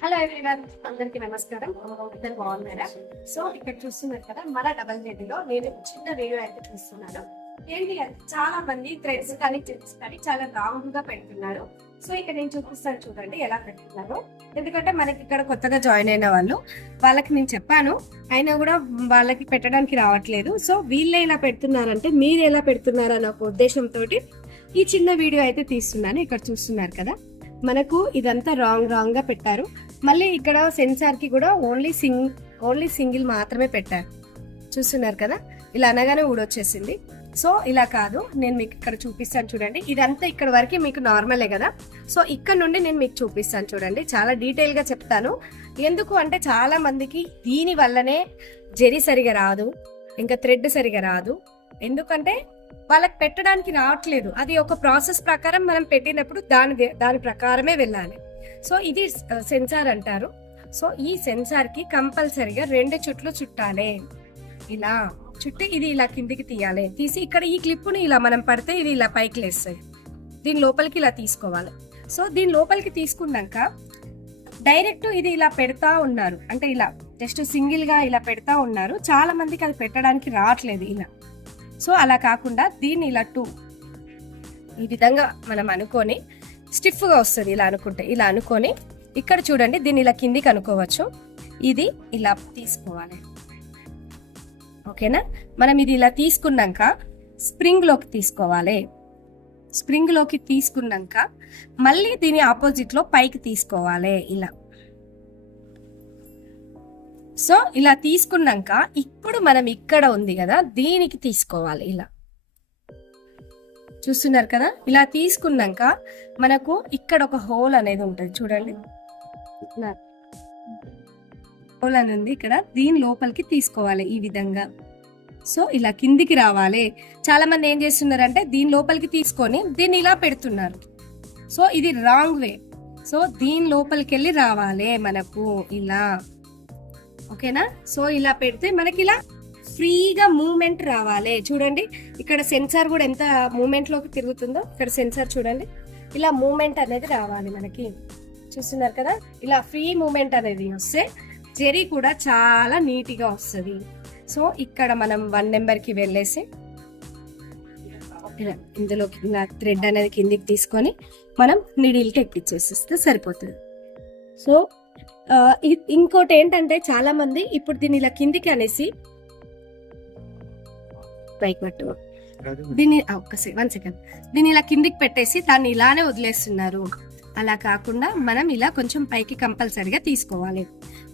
Hello everyone అందరికి నమస్కారం. అందరు బాగున్నారా? సో ఇక్కడ చూస్తున్నారు కదా మన డబల్లో నేను చిన్న వీడియో అయితే చూస్తున్నాను. ఏంటి చాలా మంది థ్రెడ్స్ కానీ చిప్స్ కానీ చాలా రౌండ్గా పెడుతున్నారు. సో ఇక్కడ నేను చూపిస్తాను చూడండి ఎలా పెడుతున్నారు. ఎందుకంటే మనకి ఇక్కడ కొత్తగా జాయిన్ అయిన వాళ్ళు వాళ్ళకి నేను చెప్పాను. అయినా కూడా వాళ్ళకి పెట్టడానికి రావట్లేదు. సో వీళ్ళే ఇలా పెడుతున్నారంటే మీరు ఎలా పెడుతున్నారు అన్న ఒక ఉద్దేశంతో ఈ చిన్న వీడియో అయితే తీస్తున్నాను. ఇక్కడ చూస్తున్నారు కదా మనకు ఇదంతా రాంగ్ రాంగ్గా పెట్టారు. మళ్ళీ ఇక్కడ సెన్సార్కి కూడా ఓన్లీ సింగ్ ఓన్లీ సింగిల్ మాత్రమే పెట్టారు చూస్తున్నారు కదా? ఇలా అనగానే ఊడొచ్చేసింది. సో ఇలా కాదు. నేను మీకు ఇక్కడ చూపిస్తాను చూడండి. ఇదంతా ఇక్కడ వరకు మీకు నార్మలే కదా? సో ఇక్కడ నుండి నేను మీకు చూపిస్తాను చూడండి. చాలా డీటెయిల్గా చెప్తాను. ఎందుకు అంటే చాలా మందికి దీని వల్లనే జరి సరిగా రాదు. ఇంకా థ్రెడ్ సరిగా రాదు. ఎందుకంటే వాళ్ళకి పెట్టడానికి రావట్లేదు. అది ఒక ప్రాసెస్ ప్రకారం మనం పెట్టినప్పుడు దాని దాని ప్రకారమే వెళ్ళాలి. సో ఇది సెన్సార్ అంటారు. సో ఈ సెన్సార్కి కంపల్సరిగా రెండు చుట్లు చుట్టాలి. ఇలా చుట్టి ఇది ఇలా కిందికి తీయాలి. తీసి ఇక్కడ ఈ క్లిప్పుని ఇలా మనం పడితే ఇది ఇలా పైకి లేస్తుంది దీని లోపలికి ఇలా తీసుకోవాలి. సో దీని లోపలికి తీసుకున్నాక డైరెక్ట్ ఇది ఇలా పెడతా ఉన్నారు. అంటే ఇలా జస్ట్ సింగిల్గా ఇలా పెడతా ఉన్నారు. చాలా మందికి అది పెట్టడానికి రావట్లేదు ఇలా. సో అలా కాకుండా దీన్ని ఇలా టూ ఈ విధంగా మనం అనుకొని స్టిఫ్గా వస్తుంది ఇలా అనుకుంటే. ఇలా అనుకొని ఇక్కడ చూడండి దీన్ని ఇలా కిందికి అనుకోవచ్చు. ఇది ఇలా తీసుకోవాలి. ఓకేనా? మనం ఇది ఇలా తీసుకున్నాక స్ప్రింగ్లోకి తీసుకోవాలి. స్ప్రింగ్లోకి తీసుకున్నాక మళ్ళీ దీని ఆపోజిట్లో పైకి తీసుకోవాలి ఇలా. సో ఇలా తీసుకున్నాక ఇప్పుడు మనం ఇక్కడ ఉంది కదా దీనికి తీసుకోవాలి ఇలా. చూస్తున్నారు కదా? ఇలా తీసుకున్నాక మనకు ఇక్కడ ఒక హోల్ అనేది ఉంటుంది చూడండి. హోల్ అని ఉంది ఇక్కడ. దీని లోపలికి తీసుకోవాలి ఈ విధంగా. సో ఇలా కిందికి రావాలి. చాలా మంది ఏం చేస్తున్నారంటే దీని లోపలికి తీసుకొని దీన్ని ఇలా పెడుతున్నారు. సో ఇది రాంగ్ వే. సో దీని లోపలికి వెళ్ళి రావాలి మనకు. ఇలా. ఓకేనా? సో ఇలా పెడితే మనకి ఇలా ఫ్రీగా మూమెంట్ రావాలి. చూడండి ఇక్కడ సెన్సార్ కూడా ఎంత మూమెంట్లోకి తిరుగుతుందో ఇక్కడ సెన్సార్ చూడండి. ఇలా మూమెంట్ అనేది రావాలి మనకి. చూస్తున్నారు కదా? ఇలా ఫ్రీ మూమెంట్ అనేది వస్తే జెరీ కూడా చాలా నీట్గా వస్తుంది. సో ఇక్కడ మనం వన్ నెంబర్కి వెళ్ళేసి ఇందులోకి ఇలా థ్రెడ్ అనేది కిందికి తీసుకొని మనం నిడిల్కి ఎక్కిచ్చేసిస్తే సరిపోతుంది. సో ఇంకోటి ఏంటంటే చాలా మంది ఇప్పుడు దీన్ని ఇలా కిందికి అనేసి పైకి పట్టు దీన్ని ఒక్క వన్ సెకండ్ దీన్ని ఇలా కిందికి పెట్టేసి దాన్ని ఇలానే వదిలేస్తున్నారు. అలా కాకుండా మనం ఇలా కొంచెం పైకి కంపల్సరిగా తీసుకోవాలి.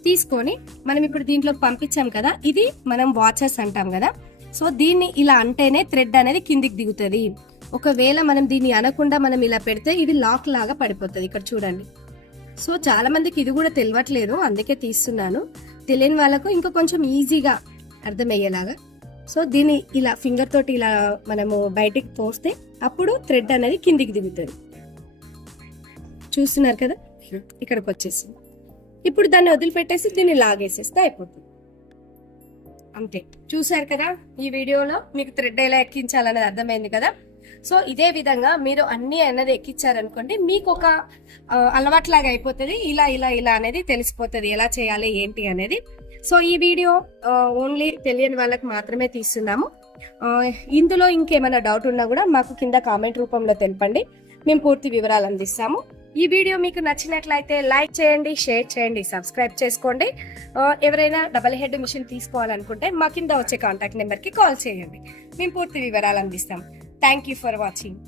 తీసుకొని మనం ఇప్పుడు దీంట్లో పంపించాం కదా ఇది మనం వాచెస్ అంటాం కదా. సో దీన్ని ఇలా అంటేనే థ్రెడ్ అనేది కిందికి దిగుతుంది. ఒకవేళ మనం దీన్ని అనకుండా మనం ఇలా పెడితే ఇది లాక్ లాగా పడిపోతుంది. ఇక్కడ చూడండి. సో చాలా మందికి ఇది కూడా తెలియట్లేదు అందుకే తీస్తున్నాను. తెలియని వాళ్ళకు ఇంకా కొంచెం ఈజీగా అర్థమయ్యేలాగా సో దీన్ని ఇలా ఫింగర్ తోటి ఇలా మనము బయటికి పోస్తే అప్పుడు థ్రెడ్ అనేది కిందికి దిగుతుంది. చూస్తున్నారు కదా? ఇక్కడికి వచ్చేసింది. ఇప్పుడు దాన్ని వదిలిపెట్టేసి దీన్ని లాగేసేస్తే అయిపోతుంది. అంతే. చూసారు కదా? ఈ వీడియోలో మీకు థ్రెడ్ ఎలా ఎక్కించాలనేది అర్థమైంది కదా? సో ఇదే విధంగా మీరు అన్ని అన్నది ఎక్కించారనుకోండి మీకు ఒక అలవాట్లాగా అయిపోతుంది. ఇలా ఇలా ఇలా అనేది తెలిసిపోతుంది. ఎలా చేయాలి ఏంటి అనేది సో ఈ వీడియో ఓన్లీ తెలియని వాళ్ళకి మాత్రమే తీస్తున్నాము. ఇందులో ఇంకేమైనా డౌట్ ఉన్నా కూడా మాకు కింద కామెంట్ రూపంలో తెలపండి. మేము పూర్తి వివరాలు అందిస్తాము. ఈ వీడియో మీకు నచ్చినట్లయితే లైక్ చేయండి షేర్ చేయండి సబ్స్క్రైబ్ చేసుకోండి. ఎవరైనా డబల్ హెడ్ మిషన్ తీసుకోవాలనుకుంటే మా కింద వచ్చే కాంటాక్ట్ నెంబర్కి కాల్ చేయండి. మేము పూర్తి వివరాలు అందిస్తాం. Thank you for watching